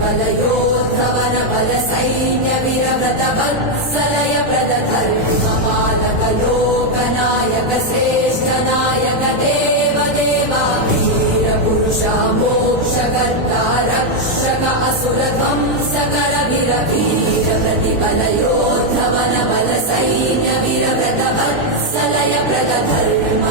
प्रतिबलयोद्धवन बल सैन्य वीरव्रत वत्सलय प्रद धर्म पालक लोकनायक श्रेष्ठ नायक देव देवा वीर पुरुष मोक्षकर्ता रक्षक असुर ध्वंसकर वीर वीर प्रतिबलयोद्धवन बल सैन्य वीरव्रत वत्सलय प्रद धर्म